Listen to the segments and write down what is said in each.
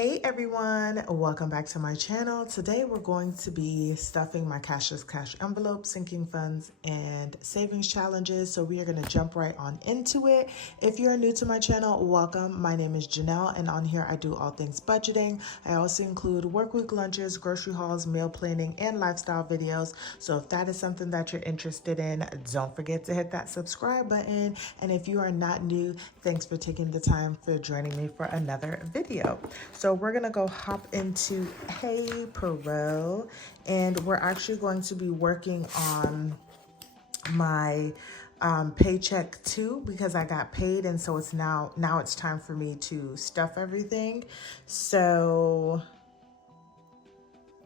Hey everyone, welcome back to my channel. Today we're going to be stuffing my Cashless cash envelopes, sinking funds, and savings challenges. So we are going to jump right on into it. If you're new to my channel, welcome. My name is Janelle, and on here I do all things budgeting. I also include work week lunches, grocery hauls, meal planning, and lifestyle videos. So if that is something that you're interested in, don't forget to hit that subscribe button. And if you are not new, thanks for taking the time for joining me for another video. So we're gonna go hop into Papermate, and we're actually going to be working on my paycheck too, because I got paid, and so it's now it's time for me to stuff everything. So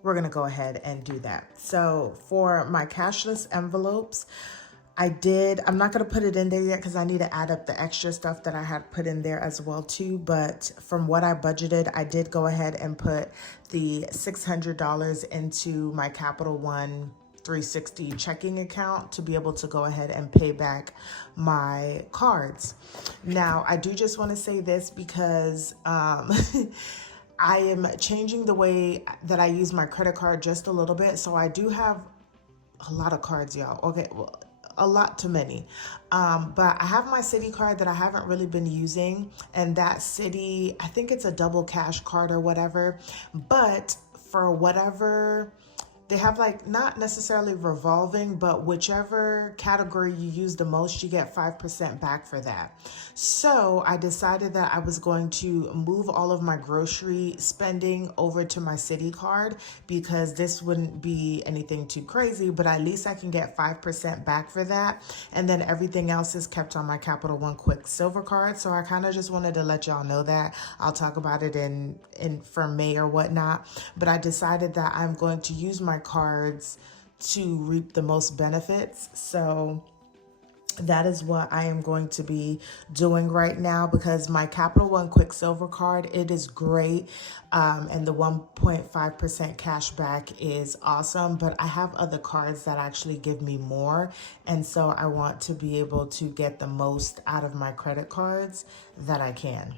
we're gonna go ahead and do that. So for my cashless envelopes, I'm not going to put it in there yet because I need to add up the extra stuff that I had put in there as well too. But from what I budgeted, I did go ahead and put the $600 into my Capital One 360 checking account to be able to go ahead and pay back my cards. Now, I do just want to say this because I am changing the way that I use my credit card just a little bit. So I do have a lot of cards, y'all. Okay, well, a lot to many. But I have my Citi card that I haven't really been using, and that Citi, I think it's a double cash card or whatever, but for whatever, they have like not necessarily revolving, but whichever category you use the most, you get 5% back for that. So I decided that I was going to move all of my grocery spending over to my Citi card, because this wouldn't be anything too crazy, but at least I can get 5% back for that. And then everything else is kept on my Capital One Quick Silver card. So I kind of just wanted to let y'all know that. I'll talk about it in for May or whatnot, but I decided that I'm going to use my cards to reap the most benefits. So that is what I am going to be doing right now, because my Capital One Quick Silver card, it is great. And the 1.5% cash back is awesome, but I have other cards that actually give me more. And so I want to be able to get the most out of my credit cards that I can.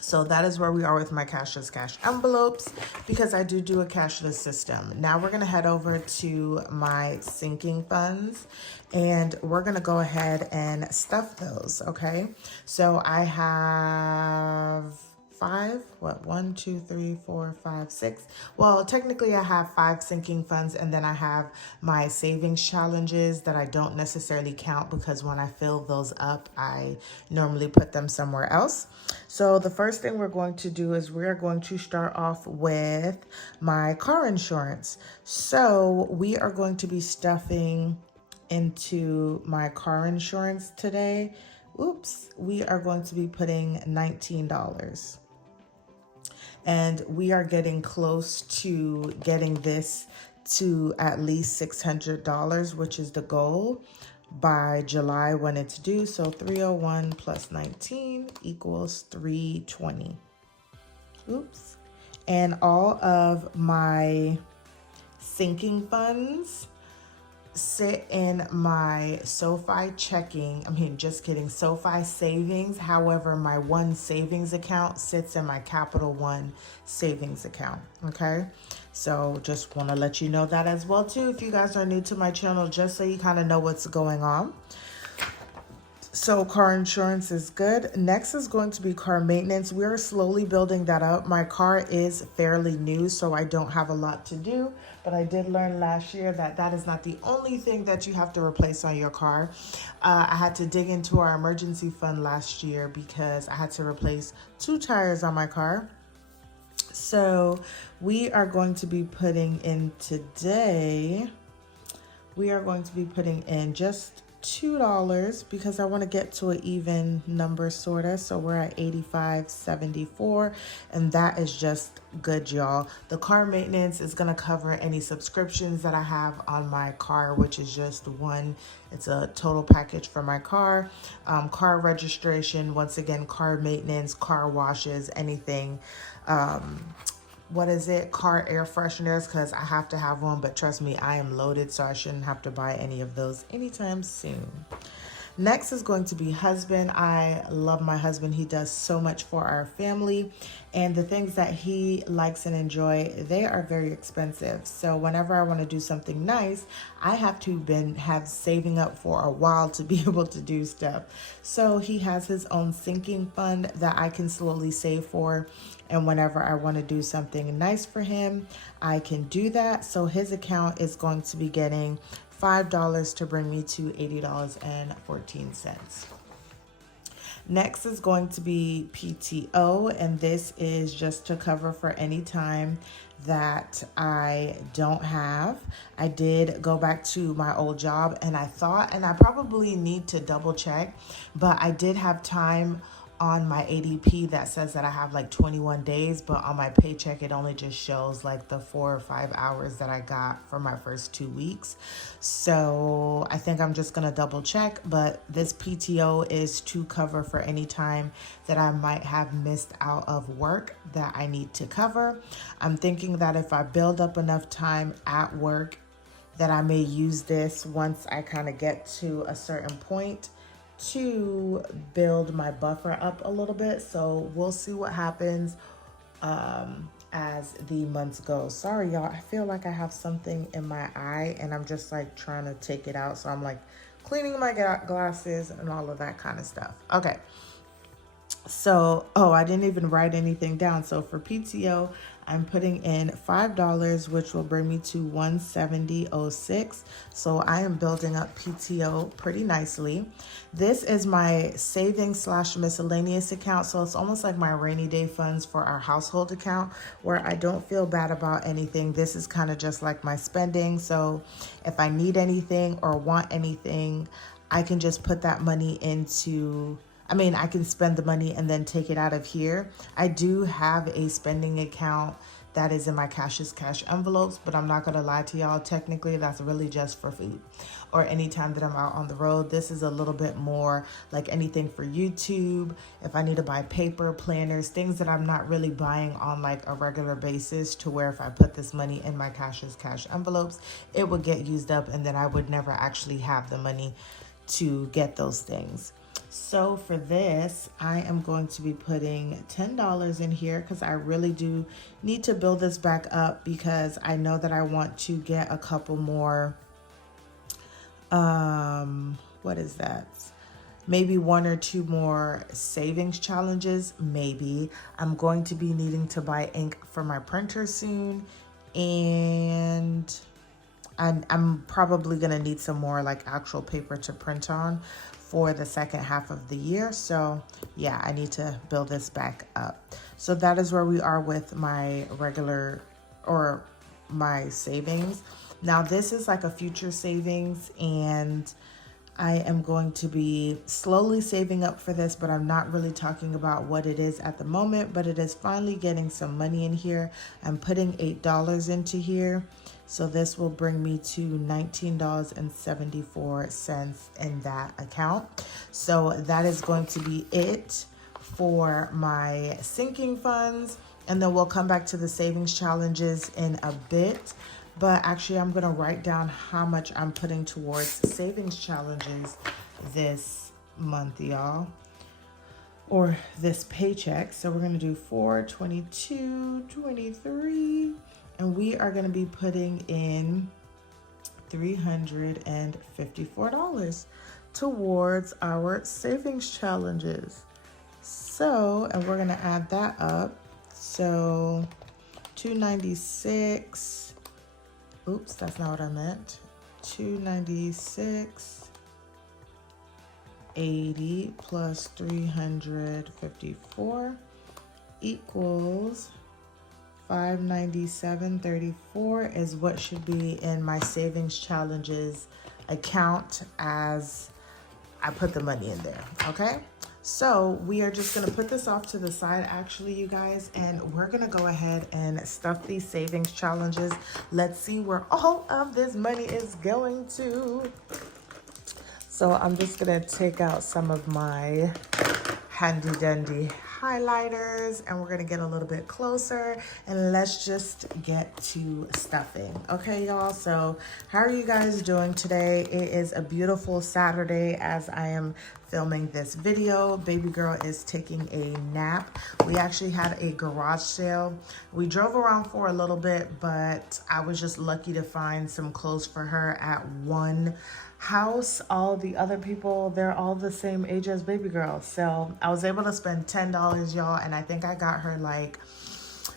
So that is where we are with my cashless cash envelopes, because I do a cashless system. Now we're going to head over to my sinking funds, and we're going to go ahead and stuff those. Okay. So I have one, two, three, four, five, six. Well, technically I have 5 sinking funds, and then I have my savings challenges that I don't necessarily count, because when I fill those up, I normally put them somewhere else. So the first thing we're going to do is we're going to start off with my car insurance. So we are going to be stuffing into my car insurance today. Oops, we are going to be putting $19. And we are getting close to getting this to at least $600, which is the goal, by July when it's due. So 301 plus 19 equals 320. Oops. And all of my sinking funds sit in my SoFi checking. Just kidding, SoFi savings. However, my one savings account sits in my Capital One savings account. Okay. So just want to let you know that as well too, if you guys are new to my channel, just so you kind of know what's going on. So car insurance is good. Next is going to be car maintenance. We're slowly building that up. My car is fairly new, so I don't have a lot to do, but I did learn last year that that is not the only thing that you have to replace on your car. I had to dig into our emergency fund last year because I had to replace 2 tires on my car. So we are going to be putting in today, we are going to be putting in just $2, because I want to get to an even number sort of. So we're at $85.74, and that is just good, y'all. The car maintenance is going to cover any subscriptions that I have on my car, which is just one. It's a total package for my car. Car registration, once again, car maintenance, car washes, anything. What is it? Car air fresheners, because I have to have one, but trust me, I am loaded, so I shouldn't have to buy any of those anytime soon. Next is going to be husband. I love my husband. He does so much for our family, and the things that he likes and enjoy, they are very expensive. So whenever I want to do something nice, I have to have saving up for a while to be able to do stuff. So he has his own sinking fund that I can slowly save for, and whenever I want to do something nice for him, I can do that. So his account is going to be getting $5 to bring me to $80.14. Next is going to be PTO, and this is just to cover for any time that I don't have. I did go back to my old job, and I thought, and I probably need to double check, but I did have time on my ADP that says that I have like 21 days, but on my paycheck, it only just shows like the 4 or 5 hours that I got for my first 2 weeks. So I think I'm just gonna double check, but this PTO is to cover for any time that I might have missed out of work that I need to cover. I'm thinking that if I build up enough time at work, that I may use this once I kind of get to a certain point to build my buffer up a little bit. So we'll see what happens as the months go. Sorry, y'all. I feel like I have something in my eye and I'm just like trying to take it out. So I'm like cleaning my glasses and all of that kind of stuff. Okay. So, I didn't even write anything down. So for PTO, I'm putting in $5, which will bring me to $170.06. So I am building up PTO pretty nicely. This is my savings / miscellaneous account. So it's almost like my rainy day funds for our household account where I don't feel bad about anything. This is kind of just like my spending. So if I need anything or want anything, I can just put that money into, I can spend the money and then take it out of here. I do have a spending account that is in my Cashless cash envelopes, but I'm not gonna lie to y'all, technically that's really just for food or anytime that I'm out on the road. This is a little bit more like anything for YouTube. If I need to buy paper, planners, things that I'm not really buying on like a regular basis, to where if I put this money in my Cashless cash envelopes, it would get used up and then I would never actually have the money to get those things. So for this, I am going to be putting $10 in here because I really do need to build this back up, because I know that I want to get a couple more, what is that? Maybe 1 or 2 more savings challenges, maybe. I'm going to be needing to buy ink for my printer soon, and I'm probably gonna need some more like actual paper to print on for the second half of the year. So yeah, I need to build this back up. So that is where we are with my regular or my savings. Now this is like a future savings, and I am going to be slowly saving up for this, but I'm not really talking about what it is at the moment, but it is finally getting some money in here. I'm putting $8 into here. So this will bring me to $19.74 in that account. So that is going to be it for my sinking funds. And then we'll come back to the savings challenges in a bit. But actually, I'm going to write down how much I'm putting towards savings challenges this month, y'all, or this paycheck. So we're going to do 4, 22, 23, and we are going to be putting in $354 towards our savings challenges. So, and we're going to add that up. So 296. Oops, that's not what I meant. 296.80 plus 354 equals 597.34 is what should be in my savings challenges account as I put the money in there. Okay, so we are just gonna put this off to the side, actually, you guys, and we're gonna go ahead and stuff these savings challenges. Let's see where all of this money is going to. So I'm just gonna take out some of my handy dandy highlighters, and we're gonna get a little bit closer and let's just get to stuffing. Okay, y'all, so how are you guys doing today? It is a beautiful Saturday as I am filming this video. Baby girl is taking a nap. We actually had a garage sale. We drove around for a little bit, but I was just lucky to find some clothes for her at one house. All the other people, they're all the same age as baby girl. So I was able to spend $10, y'all, and I think I got her like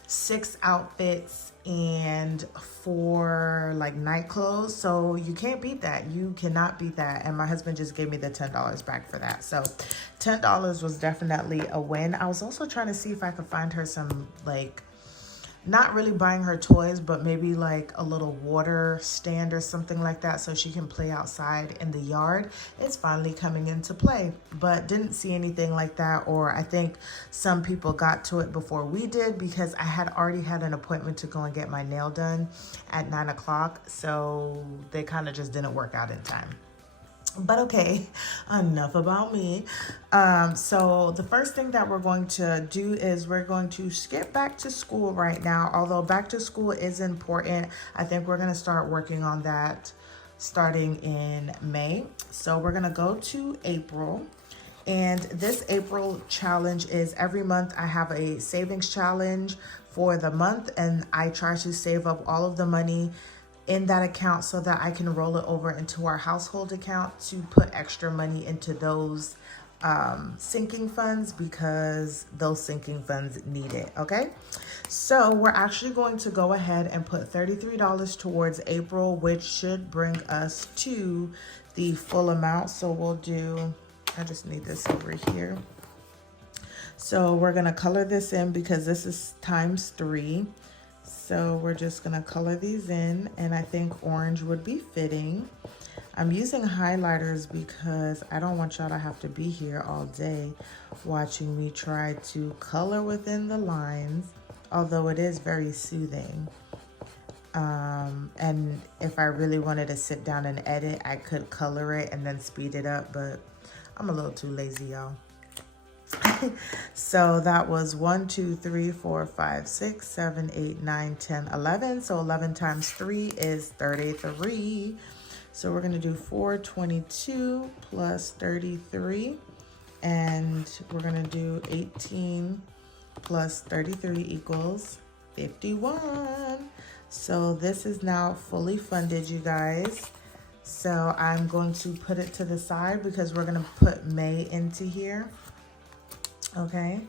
6 outfits and 4 like night clothes. So you can't beat that. You cannot beat that. And my husband just gave me the $10 back for that. So $10 was definitely a win. I was also trying to see if I could find her some, like, not really buying her toys, but maybe like a little water stand or something like that so she can play outside in the yard. It's finally coming into play, but didn't see anything like that. Or I think some people got to it before we did because I had already had an appointment to go and get my nail done at 9 o'clock. So they kind of just didn't work out in time. But okay, enough about me. So the first thing that we're going to do is we're going to skip back to school right now. Although back to school is important, I think we're going to start working on that starting in May. So we're going to go to April. And this April challenge is every month I have a savings challenge for the month, and I try to save up all of the money in that account so that I can roll it over into our household account to put extra money into those sinking funds, because those sinking funds need it. Okay, so we're actually going to go ahead and put $33 towards April, which should bring us to the full amount. So we'll do, I just need this over here. So we're gonna color this in because this is times 3. So we're just gonna color these in, and I think orange would be fitting. I'm using highlighters because I don't want y'all to have to be here all day watching me try to color within the lines, although it is very soothing. And if I really wanted to sit down and edit, I could color it and then speed it up, but I'm a little too lazy, y'all. So that was 1, 2, 3, 4, 5, 6, 7, 8, 9, 10, 11. So 11 times 3 is 33. So we're going to do 422 plus 33. And we're going to do 18 plus 33 equals 51. So this is now fully funded, you guys. So I'm going to put it to the side because we're going to put May into here. Okay,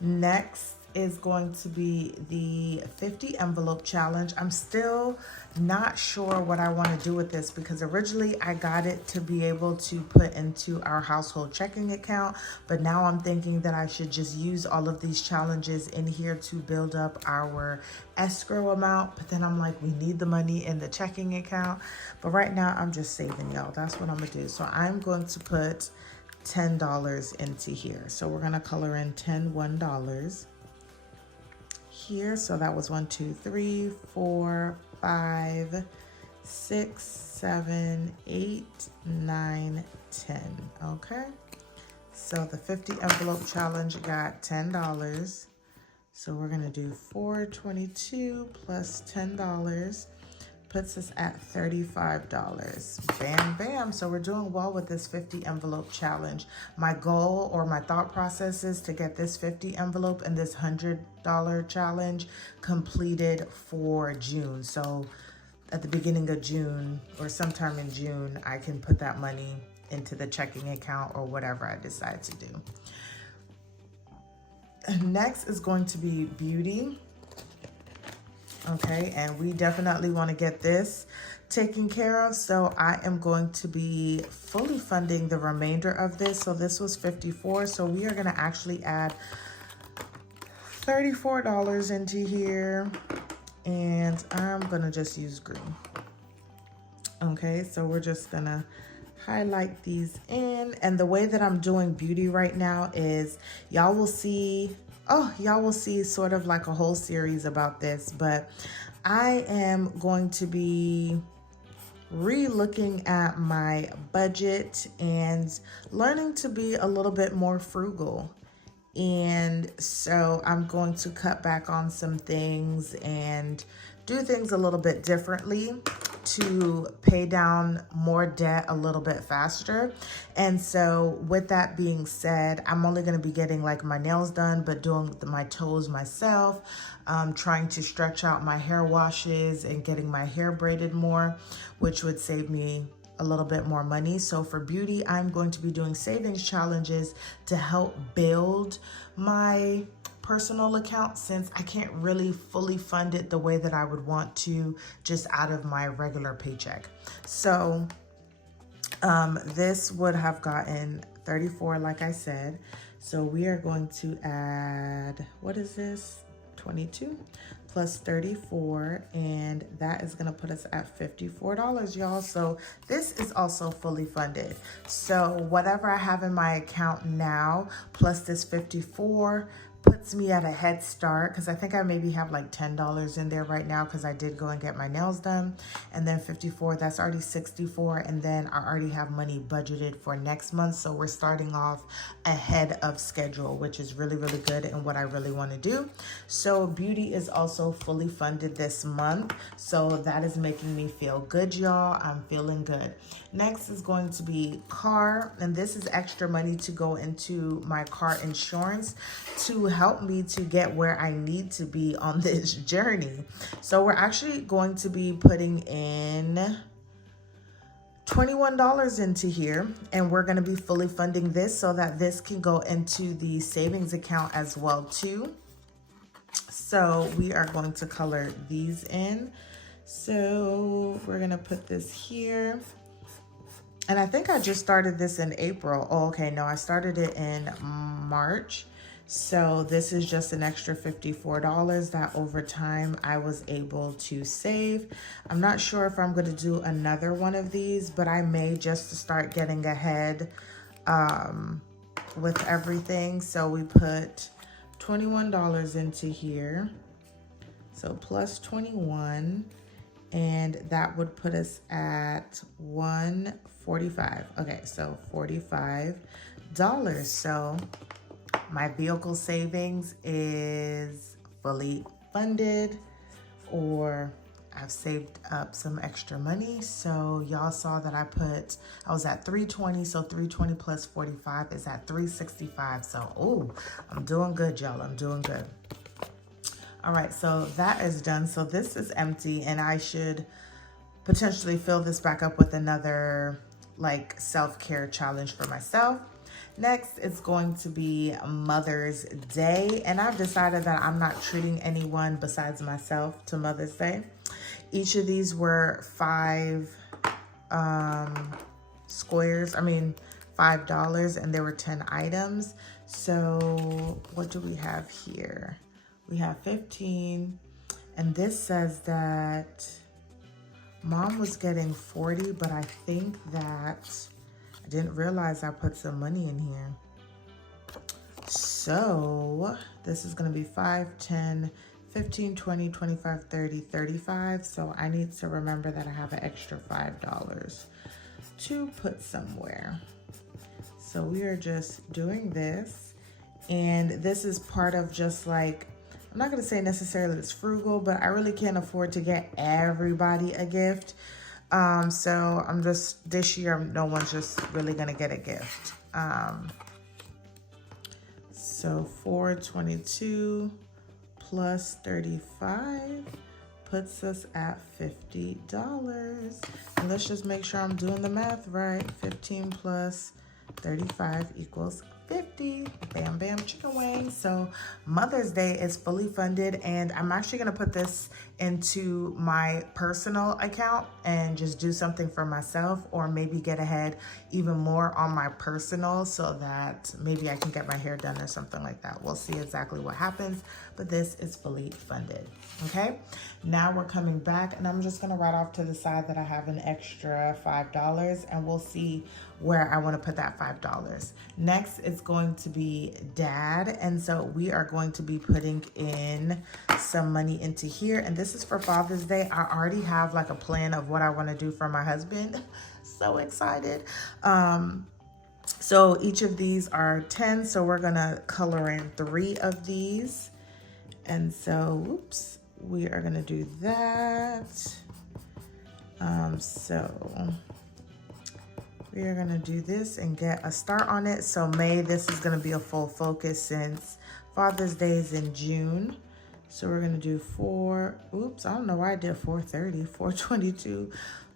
next is going to be the 50 envelope challenge. I'm still not sure what I want to do with this because originally I got it to be able to put into our household checking account, but now I'm thinking that I should just use all of these challenges in here to build up our escrow amount. But then I'm like, we need the money in the checking account. But right now I'm just saving, y'all. That's what I'm gonna do. So I'm going to put $10 into here. So we're gonna color in $1 here. So that was 1, 2, 3, 4, 5, 6, 7, 8, 9, 10. Okay. So the 50 envelope challenge got $10. So we're gonna do 422 plus $10. Puts us at $35. Bam, bam. So we're doing well with this 50 envelope challenge. My goal or my thought process is to get this 50 envelope and this $100 challenge completed for June. So at the beginning of June or sometime in June, I can put that money into the checking account or whatever I decide to do. Next is going to be beauty. Okay, and we definitely want to get this taken care of. So I am going to be fully funding the remainder of this. So this was 54. So we are going to actually add $34 into here. And I'm going to just use green. Okay, so we're just going to highlight these in. And the way that I'm doing beauty right now is y'all will see sort of like a whole series about this, but I am going to be re-looking at my budget and learning to be a little bit more frugal And so I'm going to cut back on some things and do things a little bit differently to pay down more debt a little bit faster. And so with that being said, I'm only going to be getting like my nails done, but doing my toes myself, trying to stretch out my hair washes and getting my hair braided more, which would save me a little bit more money. So for beauty, I'm going to be doing savings challenges to help build my personal account, since I can't really fully fund it the way that I would want to just out of my regular paycheck. So this would have gotten 34, like I said. So we are going to add, what is this? 22 plus 34, and that is gonna put us at $54, y'all. So this is also fully funded. So whatever I have in my account now, plus this 54, puts me at a head start, because I think I maybe have like $10 in there right now, because I did go and get my nails done. And then 54, that's already 64, and then I already have money budgeted for next month. So we're starting off ahead of schedule, which is really, really good and what I really want to do. So beauty is also fully funded this month, so that is making me feel good, y'all. I'm feeling good. Next is going to be car, and this is extra money to go into my car insurance to help me to get where I need to be on this journey. So we're actually going to be putting in $21 into here, and we're going to be fully funding this so that this can go into the savings account as well too. So we are going to color these in. So we're going to put this here. And I think I just started this in April. Oh, okay. No, I started it in March. So this is just an extra $54 that over time I was able to save. I'm not sure if I'm going to do another one of these, but I may, just to start getting ahead with everything. So we put $21 into here. So plus 21, and that would put us at $145. Okay, so $45. So my vehicle savings is fully funded, or I've saved up some extra money. So y'all saw that I was at 320. So 320 plus 45 is at 365. So, oh, I'm doing good, y'all. I'm doing good. All right, so that is done. So this is empty, and I should potentially fill this back up with another like self-care challenge for myself. Next, it's going to be Mother's Day, and I've decided that I'm not treating anyone besides myself to Mother's Day. Each of these were $5, and there were 10 items. So what do we have here? We have 15, and this says that Mom was getting 40, but I think that I didn't realize I put some money in here. So this is going to be 5, 10, 15, 20, 25, 30, 35. So I need to remember that I have an extra $5 to put somewhere. So we are just doing this. And this is part of just like, I'm not going to say necessarily it's frugal, but I really can't afford to get everybody a gift. So I'm just, this year, no one's just really going to get a gift. So 422 plus 35 puts us at $50. And let's just make sure I'm doing the math right. 15 plus 35 equals 50. Bam, bam, chicken wings. So Mother's Day is fully funded, and I'm actually going to put this into my personal account and just do something for myself, or maybe get ahead even more on my personal so that maybe I can get my hair done or something like that. We'll see exactly what happens, but this is fully funded. Okay, now we're coming back, and I'm just going to write off to the side that I have an extra $5, and we'll see where I want to put that $5. Next, it's going to be Dad, and so we are going to be putting in some money into here, and this is for Father's Day. I already have like a plan of what I want to do for my husband. So excited. So each of these are 10, so we're gonna color in 3 of these. And so, oops, we are gonna do that. So we are gonna do this and get a start on it. So May, this is gonna be a full focus since Father's Day is in June. So we're gonna do oops, I don't know why I did 430. 422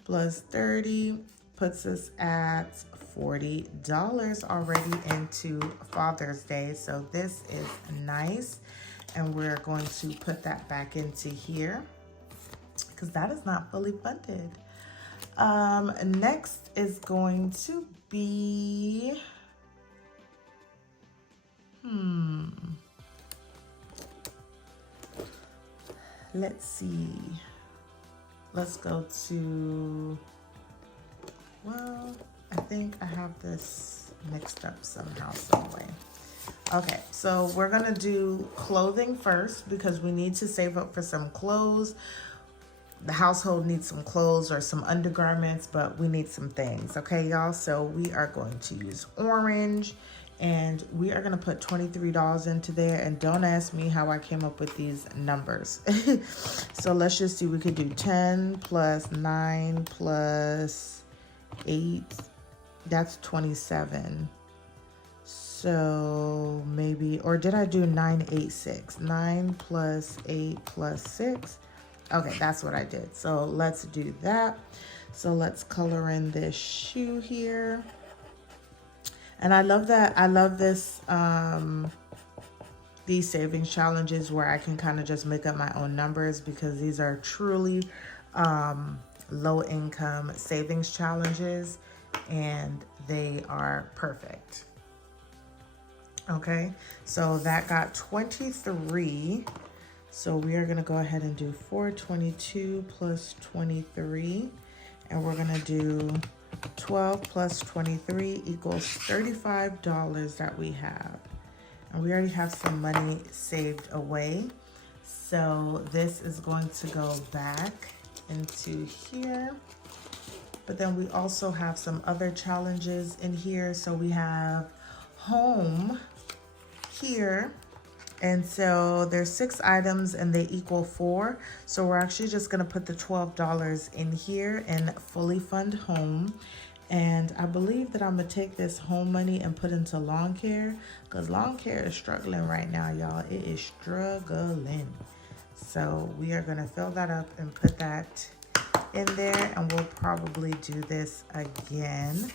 plus 30 puts us at $40 already into Father's Day. So this is nice. And we're going to put that back into here because that is not fully funded. Next is going to be, let's see. Let's go to, well, I think I have this mixed up somehow, some way. Okay, so we're gonna do clothing first because we need to save up for some clothes. The household needs some clothes or some undergarments, but we need some things, okay, y'all? So we are going to use orange, and we are gonna put $23 into there. And don't ask me how I came up with these numbers. So let's just see, we could do 10 plus 9 plus 8, that's 27. So maybe, or did I do 9, 8, 6? 9 plus 8 plus 6. Okay, that's what I did. So let's do that. So let's color in this shoe here. And I love that. I love this, these savings challenges where I can kind of just make up my own numbers because these are truly low income savings challenges and they are perfect. Okay, so that got 23. So we are gonna go ahead and do 422 plus 23. And we're gonna do 12 plus 23 equals $35 that we have. And we already have some money saved away. So this is going to go back into here. But then we also have some other challenges in here. So we have home here, and so there's 6 items and they equal 4. So we're actually just going to put the $12 in here and fully fund home. And I believe that I'm gonna take this home money and put into lawn care because lawn care is struggling right now, y'all. It is struggling. So we are gonna fill that up and put that in there, and we'll probably do this again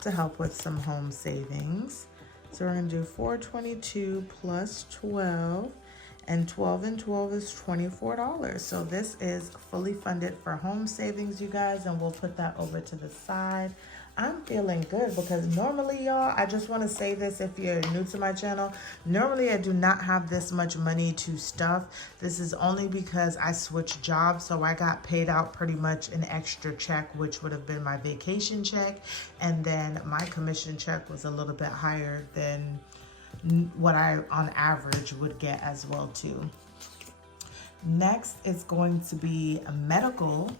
to help with some home savings. So we're gonna do 422 plus 12, and 12 and 12 is $24. So this is fully funded for home savings, you guys, and we'll put that over to the side. I'm feeling good because normally, y'all, I just want to say this if you're new to my channel, normally I do not have this much money to stuff. This is only because I switched jobs, so I got paid out pretty much an extra check, which would have been my vacation check, and then my commission check was a little bit higher than what I on average would get as well too. Next is going to be a medical,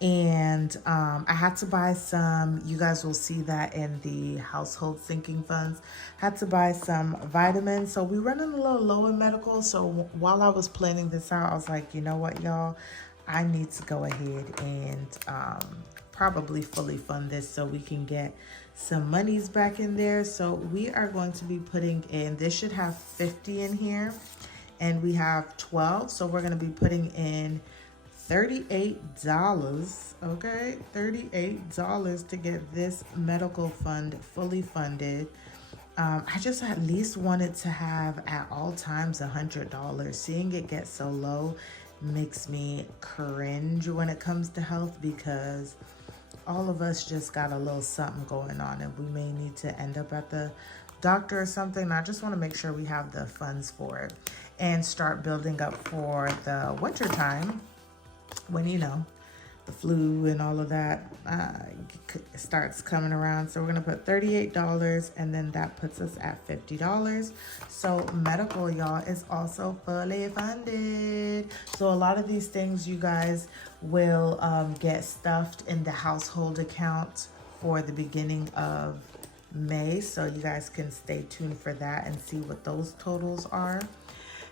and I had to buy some, you guys will see that in the household sinking funds, had to buy some vitamins. So we running a little low in medical. So while I was planning this out, I was like, you know what, y'all, I need to go ahead and probably fully fund this so we can get some monies back in there. So we are going to be putting in, this should have 50 in here, and we have 12. So we're going to be putting in $38, okay? $38 to get this medical fund fully funded. I just at least wanted to have at all times $100. Seeing it get so low makes me cringe when it comes to health, because all of us just got a little something going on and we may need to end up at the doctor or something. I just want to make sure we have the funds for it and start building up for the winter time when, you know, the flu and all of that starts coming around. So we're gonna put $38, and then that puts us at $50. So medical, y'all, is also fully funded. So a lot of these things, you guys, will get stuffed in the household account for the beginning of May, so you guys can stay tuned for that and see what those totals are.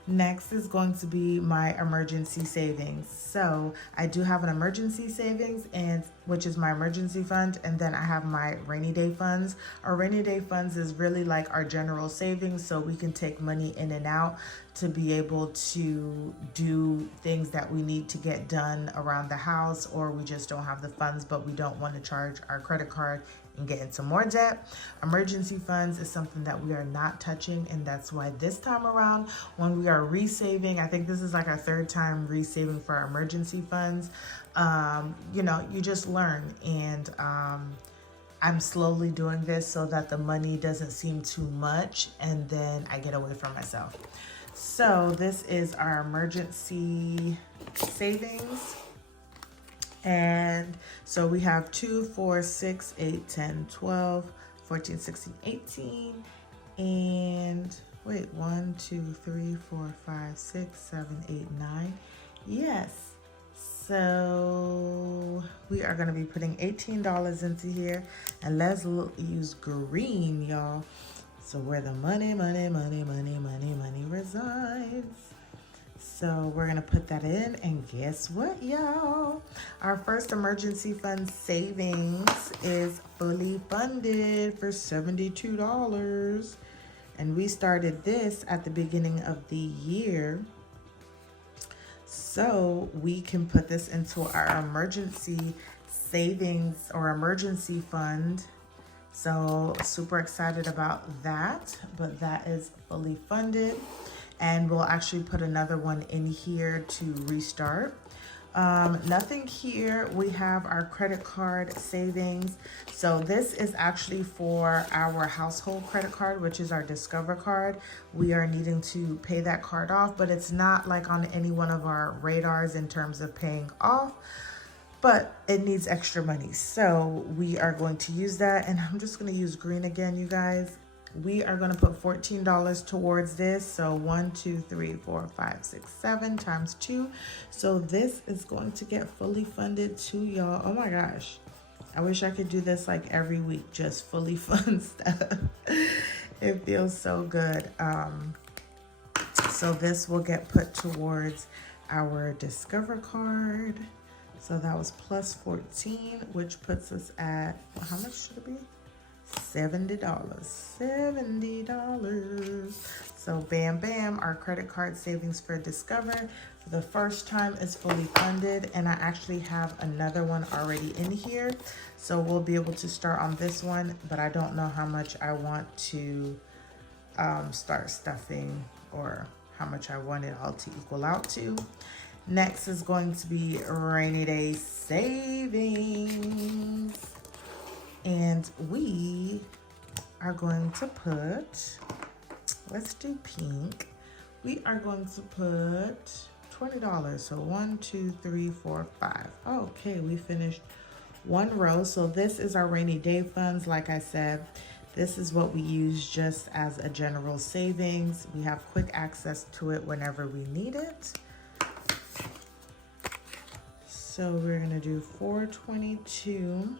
Next is going to be my emergency savings. So I do have an emergency savings, and which is my emergency fund, and then I have my rainy day funds. Our rainy day funds is really like our general savings, so we can take money in and out to be able to do things that we need to get done around the house, or we just don't have the funds but we don't want to charge our credit card and get into more debt. Emergency funds is something that we are not touching, and that's why this time around when we are resaving, I think this is like our third time resaving for our emergency funds. You know, you just learn, and I'm slowly doing this so that the money doesn't seem too much and then I get away from myself. So this is our emergency savings. And so we have 2, 4, 6, 8, 10, 12, 14, 16, 18, and wait, 1, 2, 3, 4, 5, 6, 7, 8, 9. Yes. So we are going to be putting $18 into here, and let's use green, y'all. So where the money resides. So we're gonna put that in, and guess what, y'all? Our first emergency fund savings is fully funded for $72. And we started this at the beginning of the year. So we can put this into our emergency savings or emergency fund. So super excited about that, but that is fully funded. And we'll actually put another one in here to restart. Nothing here. We have our credit card savings. So this is actually for our household credit card, which is our Discover card. We are needing to pay that card off, but it's not like on any one of our radars in terms of paying off, but it needs extra money. So we are going to use that, and I'm just going to use green again, you guys. We are going to put $14 towards this. So 1, 2, 3, 4, 5, 6, 7 times 2. So this is going to get fully funded too, y'all. Oh my gosh. I wish I could do this like every week, just fully fund stuff. It feels so good. So this will get put towards our Discover card. So that was plus 14, which puts us at, how much should it be? $70. So bam, bam, our credit card savings for Discover for the first time is fully funded, and I actually have another one already in here. So we'll be able to start on this one, but I don't know how much I want to start stuffing, or how much I want it all to equal out to. Next is going to be rainy day savings. And we are going to put, let's do pink. We are going to put $20. So 1, 2, 3, 4, 5. Okay, we finished one row. So this is our rainy day funds. Like I said, this is what we use just as a general savings. We have quick access to it whenever we need it. So we're gonna do 422.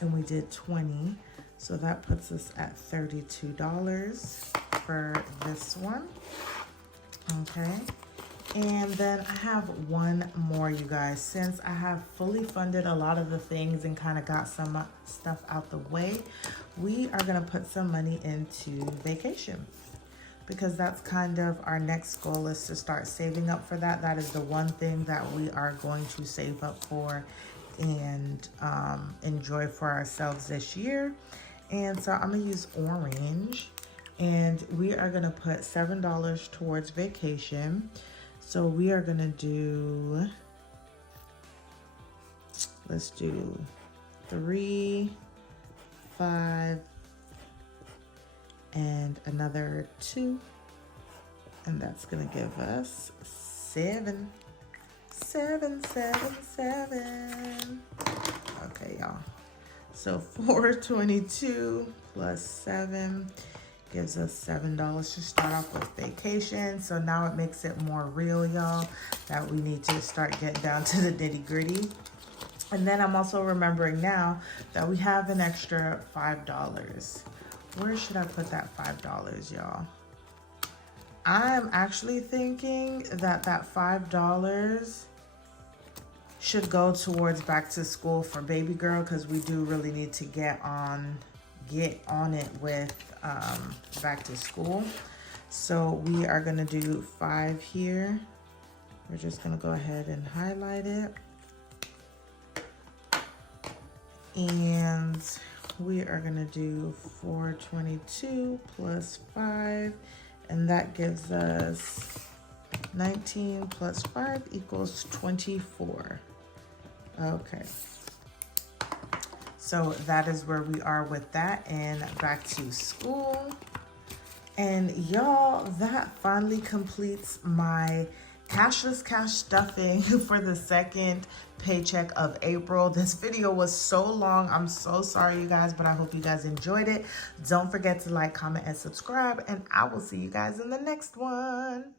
And we did 20, so that puts us at $32 for this one. Okay, and then I have one more, you guys. Since I have fully funded a lot of the things and kind of got some stuff out the way, we are gonna put some money into vacation, because that's kind of our next goal, is to start saving up for that. That is the one thing that we are going to save up for and enjoy for ourselves this year. And so I'm gonna use orange, and we are gonna put $7 towards vacation. So we are gonna do, let's do 3, 5, and another 2, and that's gonna give us 7. 7, 7, 7. Okay, y'all. So 422 plus 7 gives us $7 to start off with vacation. So now it makes it more real, y'all, that we need to start getting down to the nitty gritty. And then I'm also remembering now that we have an extra $5. Where should I put that $5, y'all? I'm actually thinking that that $5 should go towards back to school for baby girl, because we do really need to get on it with back to school. So we are gonna do 5 here. We're just gonna go ahead and highlight it. And we are gonna do 422 plus 5, and that gives us 19 plus 5 equals 24. Okay. So that is where we are with that, and back to school. And y'all, that finally completes my cashless cash stuffing for the second paycheck of April. This video was so long. I'm so sorry, you guys, but I hope you guys enjoyed it. Don't forget to like, comment, and subscribe, and I will see you guys in the next one.